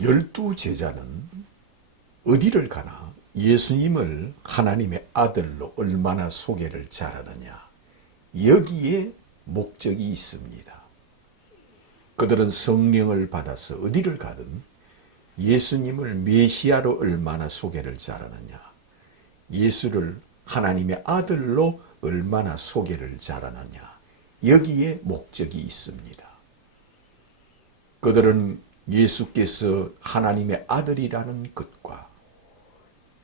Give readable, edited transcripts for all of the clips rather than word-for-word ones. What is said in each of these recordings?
열두 제자는 어디를 가나 예수님을 하나님의 아들로 얼마나 소개를 잘하느냐, 여기에 목적이 있습니다. 그들은 성령을 받아서 어디를 가든 예수님을 메시아로 얼마나 소개를 잘하느냐, 예수를 하나님의 아들로 얼마나 소개를 잘하느냐, 여기에 목적이 있습니다. 그들은 예수께서 하나님의 아들이라는 것과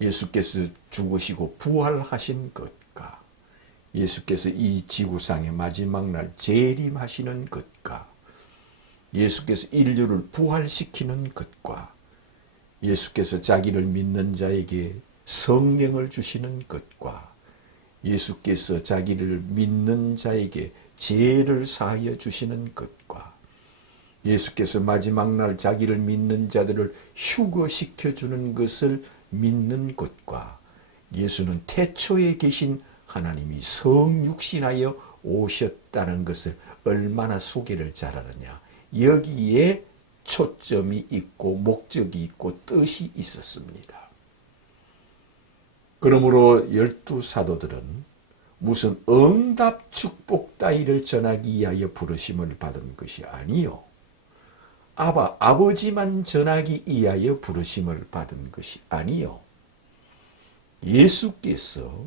예수께서 죽으시고 부활하신 것과 예수께서 이 지구상의 마지막 날 재림하시는 것과 예수께서 인류를 부활시키는 것과 예수께서 자기를 믿는 자에게 성령을 주시는 것과 예수께서 자기를 믿는 자에게 죄를 사하여 주시는 것과 예수께서 마지막 날 자기를 믿는 자들을 휴거시켜 주는 것을 믿는 것과 예수는 태초에 계신 하나님이 성육신하여 오셨다는 것을 얼마나 소개를 잘하느냐, 여기에 초점이 있고 목적이 있고 뜻이 있었습니다. 그러므로 열두 사도들은 무슨 응답 축복 따위를 전하기 위하여 부르심을 받은 것이 아니요, 아버지만 전하기 위하여 부르심을 받은 것이 아니요, 예수께서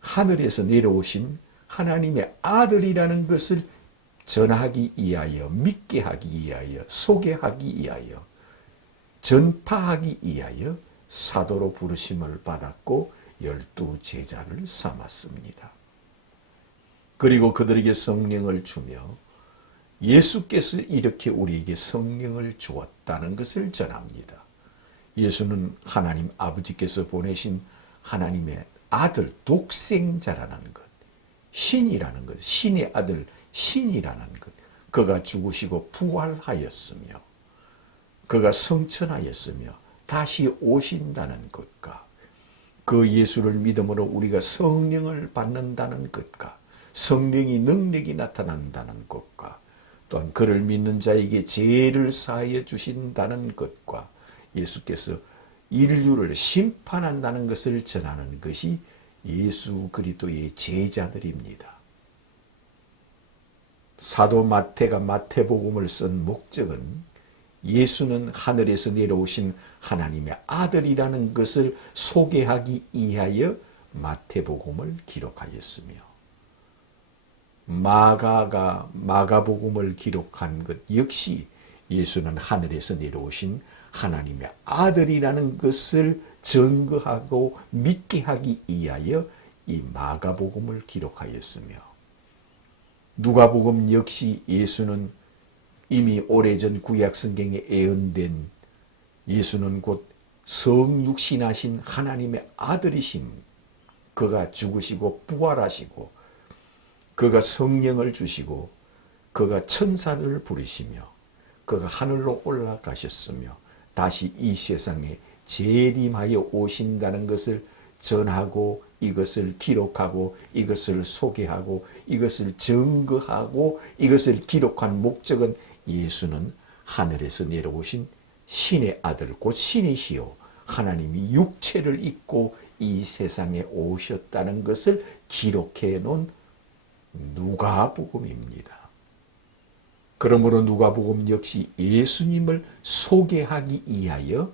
하늘에서 내려오신 하나님의 아들이라는 것을 전하기 위하여, 믿게 하기 위하여, 소개하기 위하여, 전파하기 위하여 사도로 부르심을 받았고 열두 제자를 삼았습니다. 그리고 그들에게 성령을 주며 예수께서 이렇게 우리에게 성령을 주었다는 것을 전합니다. 예수는 하나님 아버지께서 보내신 하나님의 아들, 독생자라는 것, 신이라는 것, 신의 아들, 신이라는 것, 그가 죽으시고 부활하였으며 그가 성천하였으며 다시 오신다는 것과 그 예수를 믿음으로 우리가 성령을 받는다는 것과 성령이 능력이 나타난다는 것과 또한 그를 믿는 자에게 죄를 사하여 주신다는 것과 예수께서 인류를 심판한다는 것을 전하는 것이 예수 그리스도의 제자들입니다. 사도 마태가 마태복음을 쓴 목적은 예수는 하늘에서 내려오신 하나님의 아들이라는 것을 소개하기 위하여 마태복음을 기록하였으며 마가가 마가복음을 기록한 것 역시 예수는 하늘에서 내려오신 하나님의 아들이라는 것을 증거하고 믿게 하기 위하여 이 마가복음을 기록하였으며 누가복음 역시 예수는 이미 오래전 구약성경에 예언된 예수는 곧 성육신하신 하나님의 아들이심, 그가 죽으시고 부활하시고 그가 성령을 주시고 그가 천사들을 부르시며 그가 하늘로 올라가셨으며 다시 이 세상에 재림하여 오신다는 것을 전하고 이것을 기록하고 이것을 소개하고 이것을 증거하고 이것을 기록한 목적은 예수는 하늘에서 내려오신 신의 아들 곧 신이시요 하나님이 육체를 입고 이 세상에 오셨다는 것을 기록해 놓은 누가복음입니다. 그러므로 누가복음 역시 예수님을 소개하기 위하여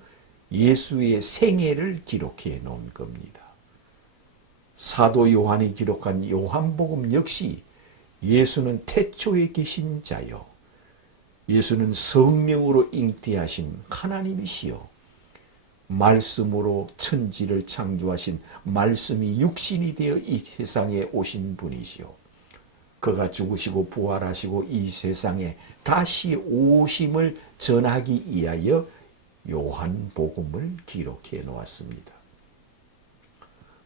예수의 생애를 기록해 놓은 겁니다. 사도 요한이 기록한 요한복음 역시 예수는 태초에 계신 자요, 예수는 성령으로 잉태하신 하나님이시요, 말씀으로 천지를 창조하신 말씀이 육신이 되어 이 세상에 오신 분이시요, 그가 죽으시고 부활하시고 이 세상에 다시 오심을 전하기 위하여 요한복음을 기록해 놓았습니다.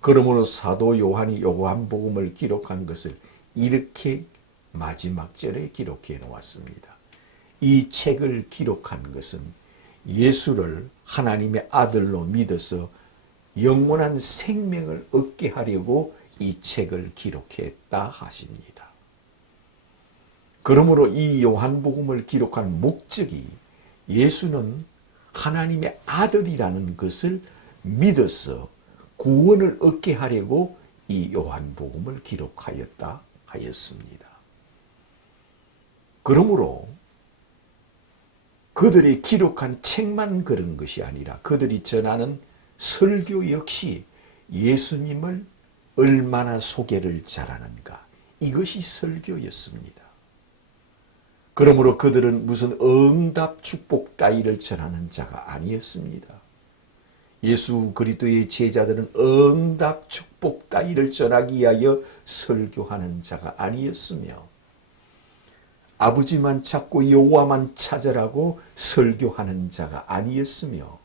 그러므로 사도 요한이 요한복음을 기록한 것을 이렇게 마지막 절에 기록해 놓았습니다. 이 책을 기록한 것은 예수를 하나님의 아들로 믿어서 영원한 생명을 얻게 하려고 이 책을 기록했다 하십니다. 그러므로 이 요한복음을 기록한 목적이 예수는 하나님의 아들이라는 것을 믿어서 구원을 얻게 하려고 이 요한복음을 기록하였다 하였습니다. 그러므로 그들이 기록한 책만 그런 것이 아니라 그들이 전하는 설교 역시 예수님을 얼마나 소개를 잘하는가, 이것이 설교였습니다. 그러므로 그들은 무슨 응답 축복 따위를 전하는 자가 아니었습니다. 예수 그리스도의 제자들은 응답 축복 따위를 전하기 위하여 설교하는 자가 아니었으며, 아버지만 찾고 여호와만 찾으라고 설교하는 자가 아니었으며,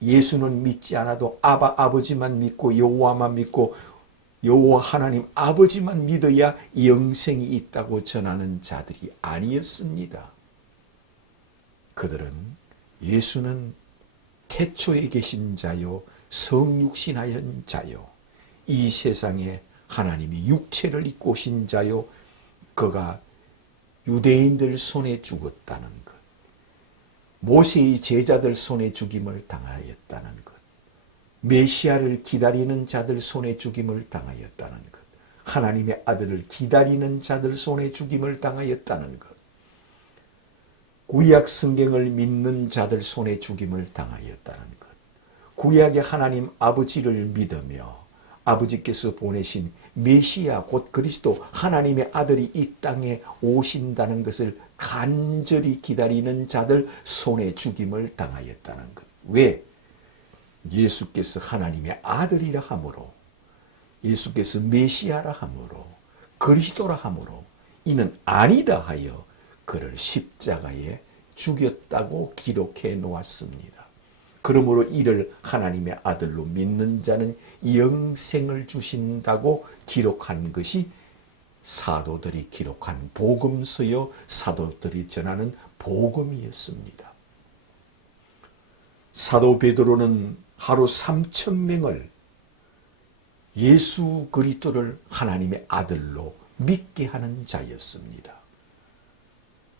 예수는 믿지 않아도 아버지만 믿고 여호와만 믿고 여호와 하나님 아버지만 믿어야 영생이 있다고 전하는 자들이 아니었습니다. 그들은 예수는 태초에 계신 자요 성육신하연 자요 이 세상에 하나님이 육체를 입고 오신 자요 그가 유대인들 손에 죽었다는 것, 모세의 제자들 손에 죽임을 당하였다는 것, 메시아를 기다리는 자들 손에 죽임을 당하였다는 것, 하나님의 아들을 기다리는 자들 손에 죽임을 당하였다는 것, 구약 성경을 믿는 자들 손에 죽임을 당하였다는 것, 구약의 하나님 아버지를 믿으며 아버지께서 보내신 메시아 곧 그리스도 하나님의 아들이 이 땅에 오신다는 것을 간절히 기다리는 자들 손에 죽임을 당하였다는 것. 왜? 예수께서 하나님의 아들이라 하므로, 예수께서 메시아라 하므로, 그리스도라 하므로 이는 아니다 하여 그를 십자가에 죽였다고 기록해 놓았습니다. 그러므로 이를 하나님의 아들로 믿는 자는 영생을 주신다고 기록한 것이 사도들이 기록한 복음서요 사도들이 전하는 복음이었습니다. 사도 베드로는 하루 3,000명을 예수 그리스도를 하나님의 아들로 믿게 하는 자였습니다.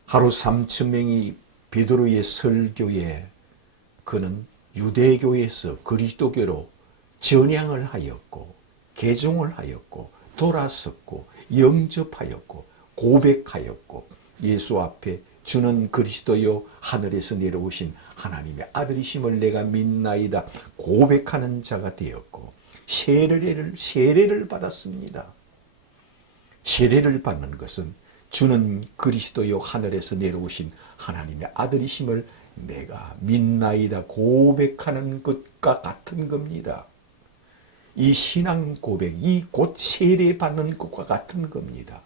하루 3,000명이 베드로의 설교에 그는 유대교에서 그리스도교로 전향을 하였고 개종을 하였고 돌아섰고 영접하였고 고백하였고 예수 앞에 주는 그리스도요 하늘에서 내려오신 하나님의 아들이심을 내가 믿나이다 고백하는 자가 되었고 세례를 받았습니다. 세례를 받는 것은 주는 그리스도요 하늘에서 내려오신 하나님의 아들이심을 내가 믿나이다 고백하는 것과 같은 겁니다. 이 신앙 고백이 곧 세례 받는 것과 같은 겁니다.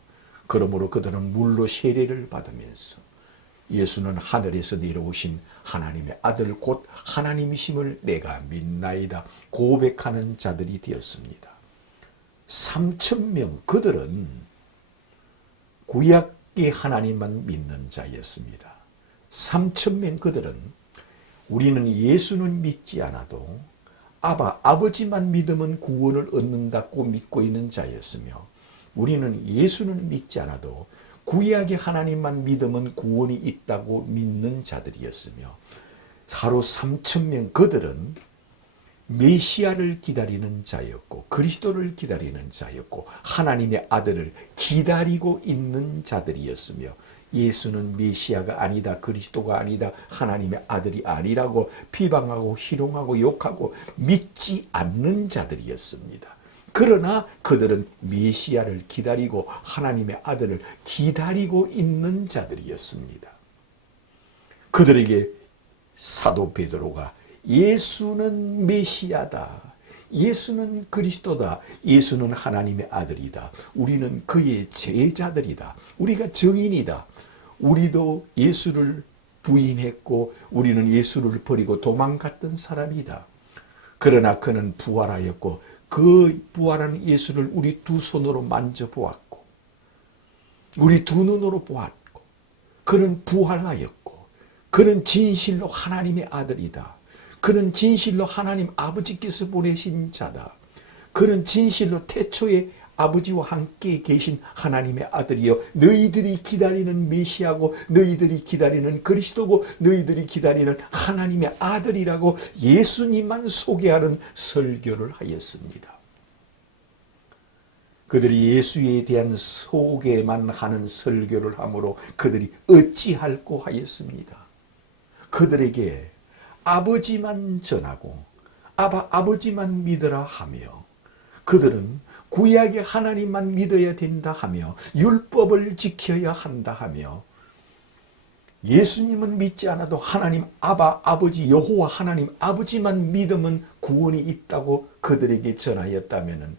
그러므로 그들은 물로 세례를 받으면서 예수는 하늘에서 내려오신 하나님의 아들 곧 하나님이심을 내가 믿나이다 고백하는 자들이 되었습니다. 3,000명 그들은 구약의 하나님만 믿는 자였습니다. 3,000명 그들은 우리는 예수는 믿지 않아도 아버지만 믿으면 구원을 얻는다고 믿고 있는 자였으며, 우리는 예수는 믿지 않아도 구약의 하나님만 믿으면 구원이 있다고 믿는 자들이었으며, 하루 3,000명 그들은 메시아를 기다리는 자였고 그리스도를 기다리는 자였고 하나님의 아들을 기다리고 있는 자들이었으며, 예수는 메시아가 아니다 그리스도가 아니다 하나님의 아들이 아니라고 비방하고 희롱하고 욕하고 믿지 않는 자들이었습니다. 그러나 그들은 메시아를 기다리고 하나님의 아들을 기다리고 있는 자들이었습니다. 그들에게 사도 베드로가 예수는 메시아다, 예수는 그리스도다, 예수는 하나님의 아들이다, 우리는 그의 제자들이다, 우리가 증인이다, 우리도 예수를 부인했고 우리는 예수를 버리고 도망갔던 사람이다. 그러나 그는 부활하였고 그 부활한 예수를 우리 두 손으로 만져보았고 우리 두 눈으로 보았고 그는 부활하였고 그는 진실로 하나님의 아들이다. 그는 진실로 하나님 아버지께서 보내신 자다. 그는 진실로 태초에 아버지와 함께 계신 하나님의 아들이여, 너희들이 기다리는 메시아고 너희들이 기다리는 그리스도고 너희들이 기다리는 하나님의 아들이라고 예수님만 소개하는 설교를 하였습니다. 그들이 예수에 대한 소개만 하는 설교를 하므로 그들이 어찌할꼬 하였습니다. 그들에게 아버지만 전하고 아버지만 믿으라 하며, 그들은 구약의 하나님만 믿어야 된다 하며 율법을 지켜야 한다 하며, 예수님은 믿지 않아도 하나님 아버지 여호와 하나님 아버지만 믿으면 구원이 있다고 그들에게 전하였다면,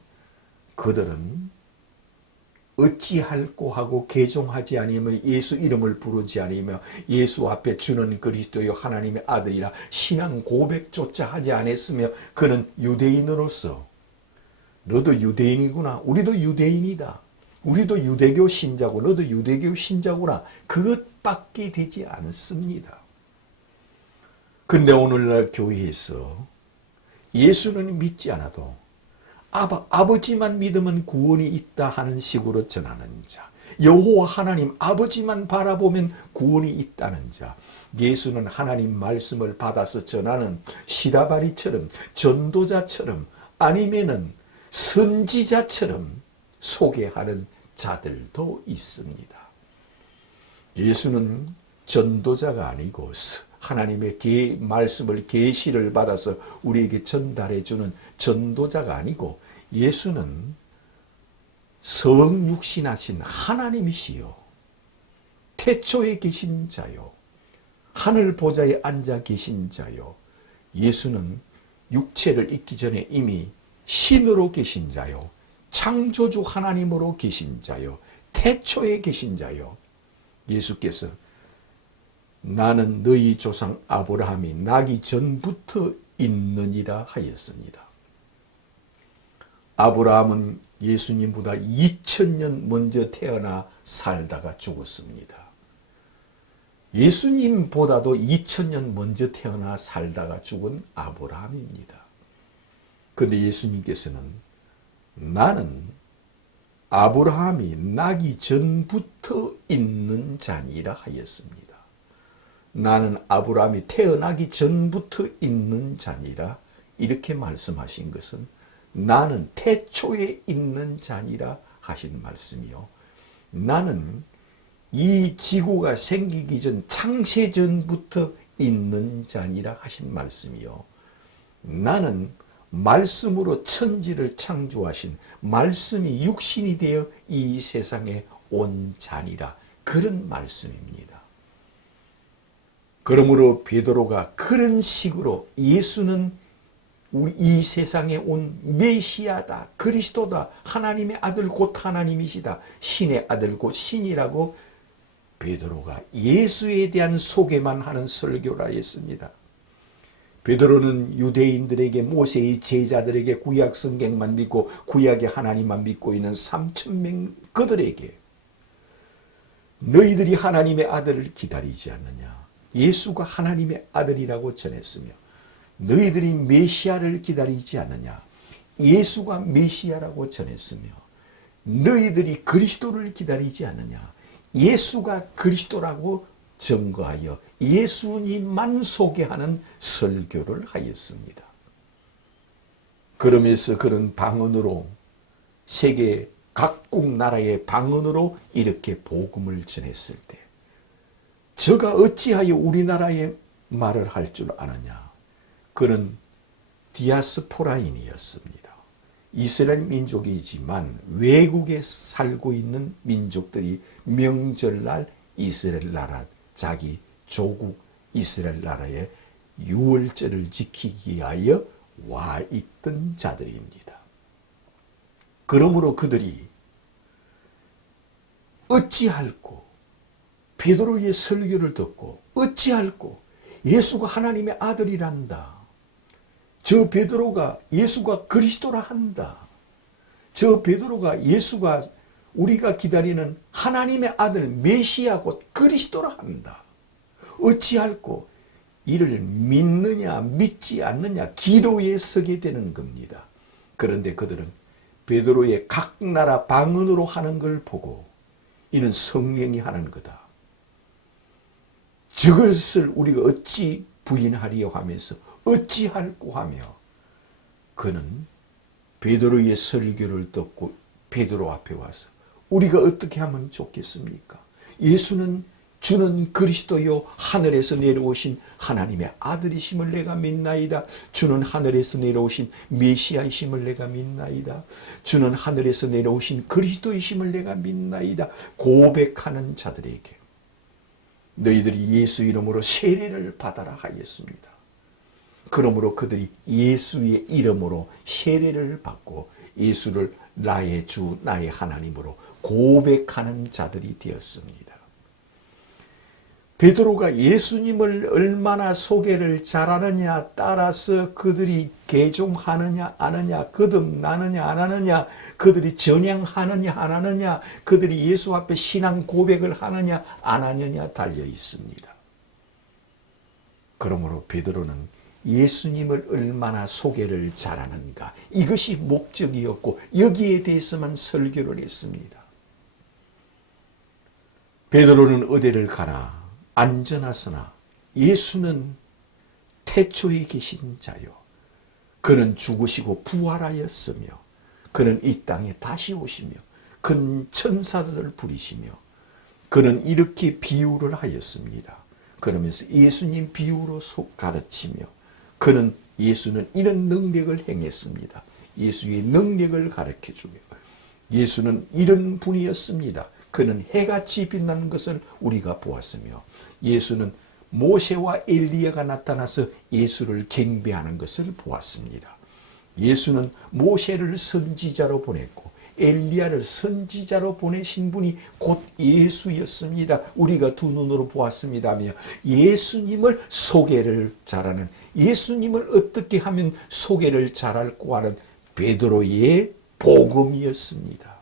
그들은 어찌할꼬 하고 개종하지 아니하며 예수 이름을 부르지 아니하며 예수 앞에 주는 그리스도요 하나님의 아들이라 신앙 고백조차 하지 않았으며, 그는 유대인으로서 너도 유대인이구나, 우리도 유대인이다, 우리도 유대교 신자고 너도 유대교 신자구나, 그것밖에 되지 않습니다. 근데 오늘날 교회에서 예수는 믿지 않아도 아버지만 믿으면 구원이 있다 하는 식으로 전하는 자, 여호와 하나님 아버지만 바라보면 구원이 있다는 자, 예수는 하나님 말씀을 받아서 전하는 시다바리처럼 전도자처럼 아니면은 선지자처럼 소개하는 자들도 있습니다. 예수는 전도자가 아니고 하나님의 말씀을 계시를 받아서 우리에게 전달해 주는 전도자가 아니고, 예수는 성육신하신 하나님이시요 태초에 계신 자요 하늘 보좌에 앉아 계신 자요, 예수는 육체를 입기 전에 이미 신으로 계신 자요 창조주 하나님으로 계신 자요 태초에 계신 자요. 예수께서 나는 너희 조상 아브라함이 나기 전부터 있느니라 하였습니다. 아브라함은 예수님보다 2000년 먼저 태어나 살다가 죽었습니다. 예수님보다도 2000년 먼저 태어나 살다가 죽은 아브라함입니다. 그런데 예수님께서는 나는 아브라함이 나기 전부터 있는 자니라 하였습니다. 나는 아브라함이 태어나기 전부터 있는 자니라 이렇게 말씀하신 것은 나는 태초에 있는 자니라 하신 말씀이요, 나는 이 지구가 생기기 전 창세 전부터 있는 자니라 하신 말씀이요, 나는 말씀으로 천지를 창조하신 말씀이 육신이 되어 이 세상에 온 자니라, 그런 말씀입니다. 그러므로 베드로가 그런 식으로 예수는 이 세상에 온 메시아다, 그리스도다, 하나님의 아들 곧 하나님이시다, 신의 아들 곧 신이라고 베드로가 예수에 대한 소개만 하는 설교라 했습니다. 베드로는 유대인들에게, 모세의 제자들에게 구약 성경만 믿고 구약의 하나님만 믿고 있는 3000명 그들에게 너희들이 하나님의 아들을 기다리지 않느냐, 예수가 하나님의 아들이라고 전했으며 너희들이 메시아를 기다리지 않느냐, 예수가 메시아라고 전했으며 너희들이 그리스도를 기다리지 않느냐, 예수가 그리스도라고 증거하여 예수님만 소개하는 설교를 하였습니다. 그러면서 그런 방언으로 세계 각국 나라의 방언으로 이렇게 복음을 전했을 때 저가 어찌하여 우리나라의 말을 할 줄 아느냐, 그는 디아스포라인이었습니다. 이스라엘 민족이지만 외국에 살고 있는 민족들이 명절날 이스라엘 나라, 자기 조국 이스라엘 나라의 유월절을 지키기 위하여 와 있던 자들입니다. 그러므로 그들이 어찌할꼬 베드로의 설교를 듣고 어찌할꼬 예수가 하나님의 아들이란다, 저 베드로가 예수가 그리스도라 한다, 저 베드로가 예수가 우리가 기다리는 하나님의 아들 메시아 곧 그리스도라 한다, 어찌할꼬 이를 믿느냐 믿지 않느냐 기로에 서게 되는 겁니다. 그런데 그들은 베드로의 각 나라 방언으로 하는 걸 보고 이는 성령이 하는 거다. 저것을 우리가 어찌 부인하리요 하면서 어찌할꼬 하며 그는 베드로의 설교를 듣고 베드로 앞에 와서 우리가 어떻게 하면 좋겠습니까? 예수는 주는 그리스도요 하늘에서 내려오신 하나님의 아들이심을 내가 믿나이다. 주는 하늘에서 내려오신 메시아이심을 내가 믿나이다. 주는 하늘에서 내려오신 그리스도이심을 내가 믿나이다. 고백하는 자들에게 너희들이 예수 이름으로 세례를 받아라 하였습니다. 그러므로 그들이 예수의 이름으로 세례를 받고 예수를 나의 주 나의 하나님으로 고백하는 자들이 되었습니다. 베드로가 예수님을 얼마나 소개를 잘하느냐 따라서 그들이 개종하느냐 안 하느냐, 거듭나느냐 안 하느냐, 그들이 전향하느냐 안 하느냐, 그들이 예수 앞에 신앙 고백을 하느냐 안 하느냐 달려 있습니다. 그러므로 베드로는 예수님을 얼마나 소개를 잘하는가, 이것이 목적이었고 여기에 대해서만 설교를 했습니다. 베드로는 어디를 가나 안전하서나 예수는 태초에 계신 자요. 그는 죽으시고 부활하였으며 그는 이 땅에 다시 오시며 그는 천사들을 부리시며 그는 이렇게 비유를 하였습니다. 그러면서 예수님 비유로 가르치며 그는 예수는 이런 능력을 행했습니다. 예수의 능력을 가르쳐주며 예수는 이런 분이었습니다. 그는 해같이 빛나는 것을 우리가 보았으며 예수는 모세와 엘리야가 나타나서 예수를 경배하는 것을 보았습니다. 예수는 모세를 선지자로 보냈고 엘리야를 선지자로 보내신 분이 곧 예수였습니다. 우리가 두 눈으로 보았습니다며 예수님을 소개를 잘하는, 예수님을 어떻게 하면 소개를 잘할고 하는 베드로의 복음이었습니다.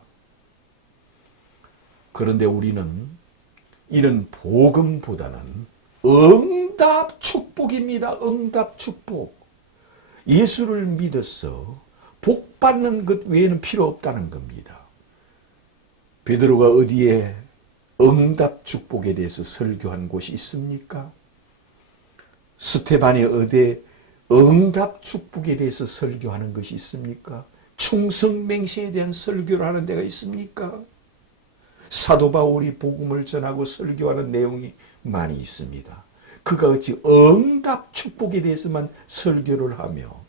그런데 우리는 이런 복음보다는 응답 축복입니다. 응답 축복. 예수를 믿어서 복 받는 것 외에는 필요 없다는 겁니다. 베드로가 어디에 응답 축복에 대해서 설교한 곳이 있습니까? 스테반이 어디에 응답 축복에 대해서 설교하는 것이 있습니까? 충성맹세에 대한 설교를 하는 데가 있습니까? 사도 바울이 복음을 전하고 설교하는 내용이 많이 있습니다. 그가 어찌 응답 축복에 대해서만 설교를 하며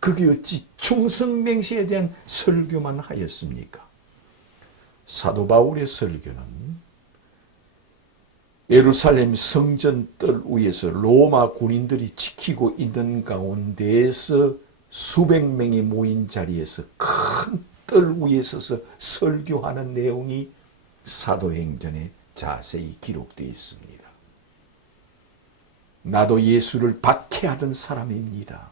그게 어찌 충성맹세에 대한 설교만 하였습니까? 사도 바울의 설교는 예루살렘 성전 뜰 위에서 로마 군인들이 지키고 있는 가운데에서 수백 명이 모인 자리에서 큰 뜰 위에 서서 설교하는 내용이 사도행전에 자세히 기록되어 있습니다. 나도 예수를 박해하던 사람입니다.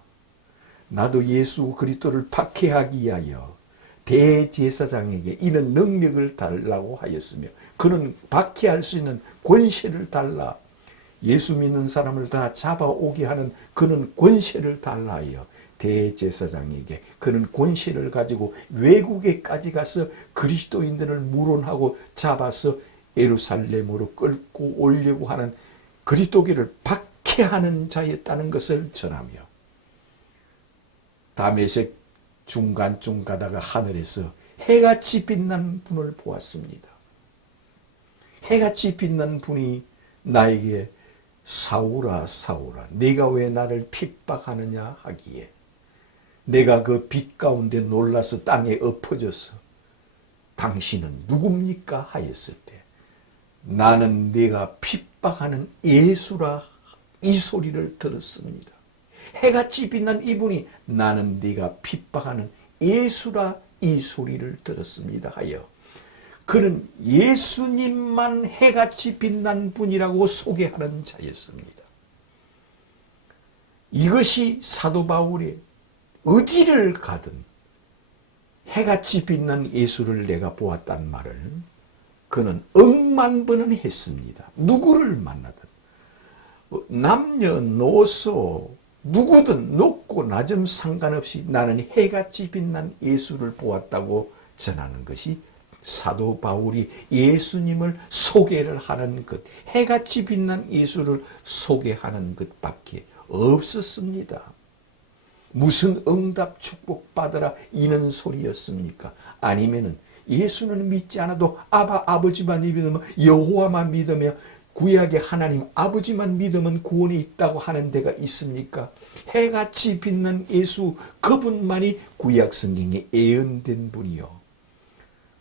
나도 예수 그리스도를 박해하기 위하여 대제사장에게 이런 능력을 달라고 하였으며 그는 박해할 수 있는 권세를 달라, 예수 믿는 사람을 다 잡아오게 하는 그는 권세를 달라 하여 대제사장에게 그는 권세를 가지고 외국에까지 가서 그리스도인들을 물론하고 잡아서 예루살렘으로 끌고 오려고 하는 그리스도교를 박해하는 자였다는 것을 전하며 다메섹 중간쯤 가다가 하늘에서 해같이 빛나는 분을 보았습니다. 해같이 빛나는 분이 나에게 사울아 사울아 네가 왜 나를 핍박하느냐 하기에 내가 그 빛 가운데 놀라서 땅에 엎어져서 당신은 누굽니까 하였을 때 나는 네가 핍박하는 예수라 이 소리를 들었습니다. 해같이 빛난 이분이 나는 네가 핍박하는 예수라 이 소리를 들었습니다 하여 그는 예수님만 해같이 빛난 분이라고 소개하는 자였습니다. 이것이 사도 바울의 어디를 가든 해같이 빛난 예수를 내가 보았단 말을 그는 억만 번은 했습니다. 누구를 만나든 남녀노소 누구든 높고 낮음 상관없이 나는 해같이 빛난 예수를 보았다고 전하는 것이 사도 바울이 예수님을 소개를 하는 것, 해같이 빛난 예수를 소개하는 것밖에 없었습니다. 무슨 응답 축복받으라 이는 소리였습니까? 아니면은 예수는 믿지 않아도 아버지만 믿으면, 여호와만 믿으며 구약의 하나님 아버지만 믿으면 구원이 있다고 하는 데가 있습니까? 해같이 빛난 예수, 그분만이 구약 성경에 예언된 분이요,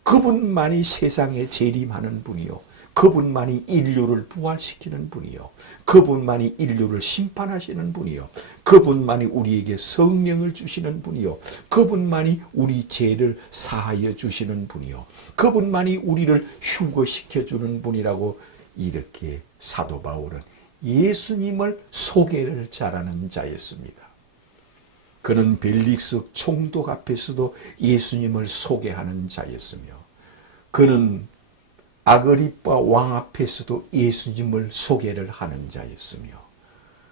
그분만이 세상에 재림하는 분이요, 그분만이 인류를 부활시키는 분이요, 그분만이 인류를 심판하시는 분이요, 그분만이 우리에게 성령을 주시는 분이요, 그분만이 우리 죄를 사하여 주시는 분이요, 그분만이 우리를 휴거시켜 주는 분이라고, 이렇게 사도 바울은 예수님을 소개를 잘하는 자였습니다. 그는 벨릭스 총독 앞에서도 예수님을 소개하는 자였으며, 그는 아그리빠 왕 앞에서도 예수님을 소개를 하는 자였으며,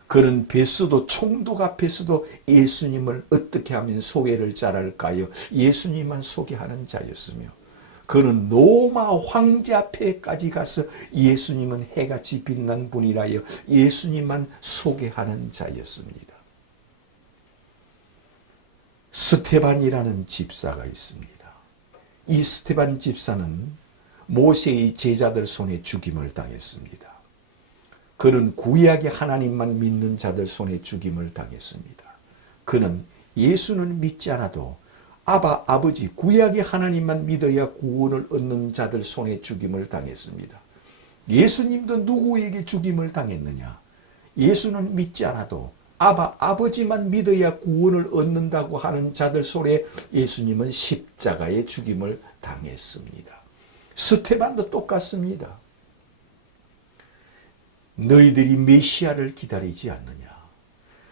그는 베스도 총독 앞에서도 예수님을 어떻게 하면 소개를 잘할까요? 예수님만 소개하는 자였으며, 그는 로마 황제 앞에까지 가서 예수님은 해같이 빛난 분이라여 예수님만 소개하는 자였습니다. 스테반이라는 집사가 있습니다. 이 스테반 집사는 모세의 제자들 손에 죽임을 당했습니다. 그는 구약의 하나님만 믿는 자들 손에 죽임을 당했습니다. 그는 예수는 믿지 않아도 아버지 구약의 하나님만 믿어야 구원을 얻는 자들 손에 죽임을 당했습니다. 예수님도 누구에게 죽임을 당했느냐? 예수는 믿지 않아도 아버지만 믿어야 구원을 얻는다고 하는 자들 손에 예수님은 십자가의 죽임을 당했습니다. 스테반도 똑같습니다. 너희들이 메시아를 기다리지 않느냐?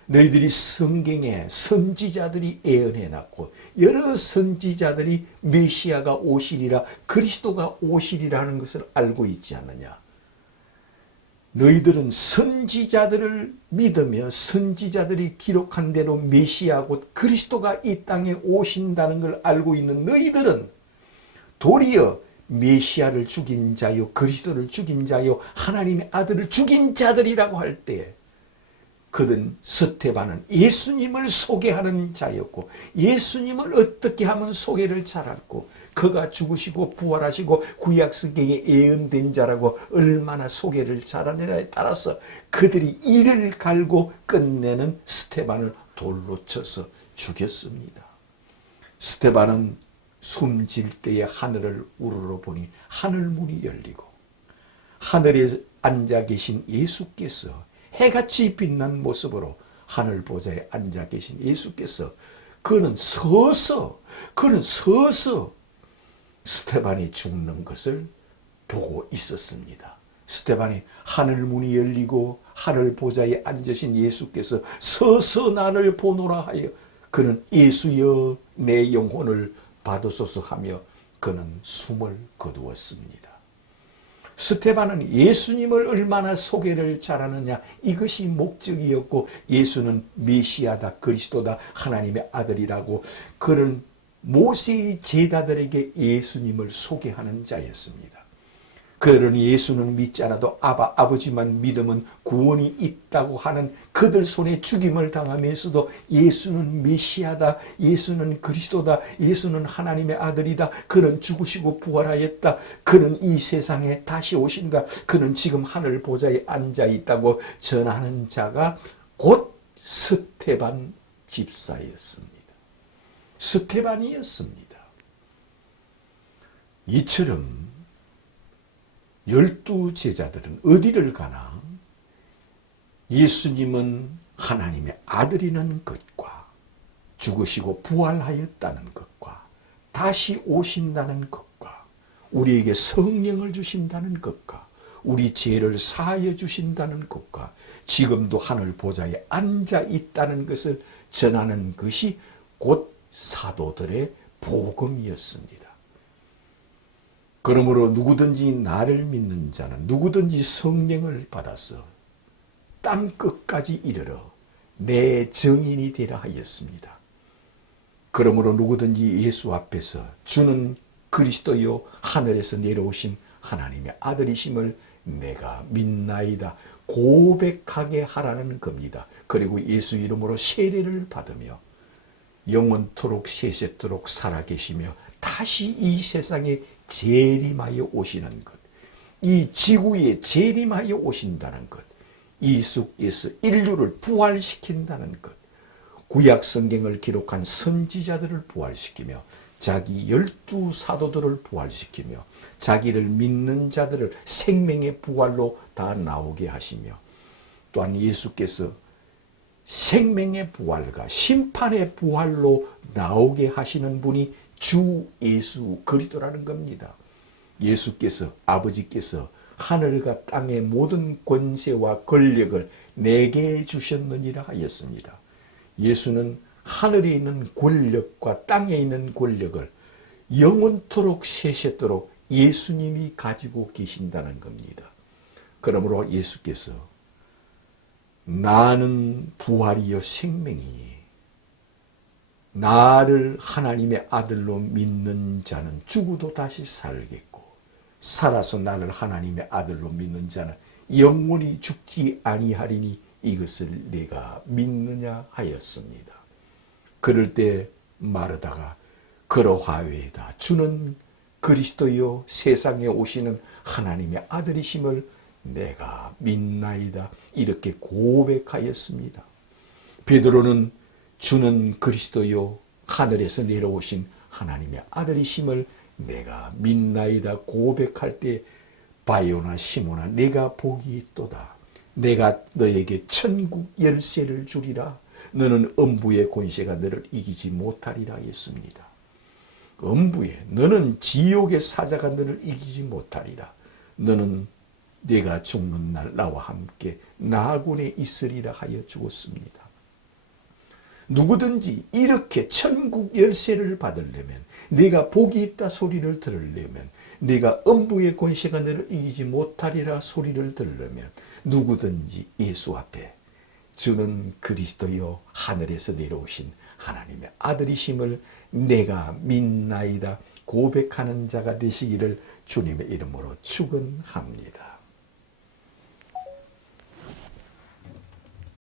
너희들이 성경에 선지자들이 예언해놨고 여러 선지자들이 메시아가 오시리라, 그리스도가 오시리라는 것을 알고 있지 않느냐? 너희들은 선지자들을 믿으며 선지자들이 기록한 대로 메시아 곧 그리스도가 이 땅에 오신다는 걸 알고 있는 너희들은 도리어 메시아를 죽인 자요, 그리스도를 죽인 자요, 하나님의 아들을 죽인 자들이라고 할 때, 그는 스테반은 예수님을 소개하는 자였고, 예수님을 어떻게 하면 소개를 잘했고, 그가 죽으시고 부활하시고 구약 성경에 예언된 자라고 얼마나 소개를 잘하느냐에 따라서 그들이 이를 갈고 끝내는 스테반을 돌로 쳐서 죽였습니다. 스테반은 숨질 때에 하늘을 우러러 보니 하늘 문이 열리고 하늘에 앉아 계신 예수께서, 해같이 빛난 모습으로 하늘 보좌에 앉아 계신 예수께서, 그는 서서 스테반이 죽는 것을 보고 있었습니다. 스테반이 하늘 문이 열리고 하늘 보좌에 앉으신 예수께서 서서 나를 보노라 하여 그는 예수여 내 영혼을 받으소서 하며 그는 숨을 거두었습니다. 스테반은 예수님을 얼마나 소개를 잘하느냐, 이것이 목적이었고, 예수는 메시아다, 그리스도다, 하나님의 아들이라고 그는 모세의 제자들에게 예수님을 소개하는 자였습니다. 그러니 예수는 믿지 않아도 아버지만 믿으면 구원이 있다고 하는 그들 손에 죽임을 당하면서도 예수는 메시아다, 예수는 그리스도다, 예수는 하나님의 아들이다, 그는 죽으시고 부활하였다, 그는 이 세상에 다시 오신다, 그는 지금 하늘 보좌에 앉아 있다고 전하는 자가 곧 스테반 집사였습니다. 스테반이었습니다. 이처럼 12 제자들은 어디를 가나 예수님은 하나님의 아들이라는 것과 죽으시고 부활하였다는 것과 다시 오신다는 것과 우리에게 성령을 주신다는 것과 우리 죄를 사하여 주신다는 것과 지금도 하늘 보좌에 앉아 있다는 것을 전하는 것이 곧 사도들의 복음이었습니다. 그러므로 누구든지 나를 믿는 자는 누구든지 성령을 받아서 땅 끝까지 이르러 내 증인이 되라 하였습니다. 그러므로 누구든지 예수 앞에서 주는 그리스도요 하늘에서 내려오신 하나님의 아들이심을 내가 믿나이다 고백하게 하라는 겁니다. 그리고 예수 이름으로 세례를 받으며 영원토록 세세토록 살아계시며 다시 이 세상에 재림하여 오시는 것, 이 지구에 재림하여 오신다는 것, 예수께서 인류를 부활시킨다는 것, 구약 성경을 기록한 선지자들을 부활시키며 자기 12사도들을 부활시키며 자기를 믿는 자들을 생명의 부활로 다 나오게 하시며 또한 예수께서 생명의 부활과 심판의 부활로 나오게 하시는 분이 주 예수 그리스도라는 겁니다. 예수께서 아버지께서 하늘과 땅의 모든 권세와 권력을 내게 주셨느니라 하였습니다. 예수는 하늘에 있는 권력과 땅에 있는 권력을 영원토록 세세토록 예수님이 가지고 계신다는 겁니다. 그러므로 예수께서 나는 부활이요 생명이니 나를 하나님의 아들로 믿는 자는 죽어도 다시 살겠고 살아서 나를 하나님의 아들로 믿는 자는 영원히 죽지 아니하리니 이것을 내가 믿느냐 하였습니다. 그럴 때 마르다가 그러하외이다 주는 그리스도요 세상에 오시는 하나님의 아들이심을 내가 믿나이다 이렇게 고백하였습니다. 베드로는 주는 그리스도요 하늘에서 내려오신 하나님의 아들이심을 내가 믿나이다 고백할 때 바요나 시모나 내가 복이 있도다. 내가 너에게 천국 열쇠를 주리라. 너는 음부의 권세가 너를 이기지 못하리라 했습니다. 음부에 너는 지옥의 사자가 너를 이기지 못하리라. 너는 네가 죽는 날 나와 함께 나군에 있으리라 하여 주었습니다. 누구든지 이렇게 천국 열쇠를 받으려면 네가 복이 있다 소리를 들으려면 네가 음부의 권세가 너를 이기지 못하리라 소리를 들으려면 누구든지 예수 앞에 주는 그리스도여 하늘에서 내려오신 하나님의 아들이심을 내가 믿나이다 고백하는 자가 되시기를 주님의 이름으로 축원합니다.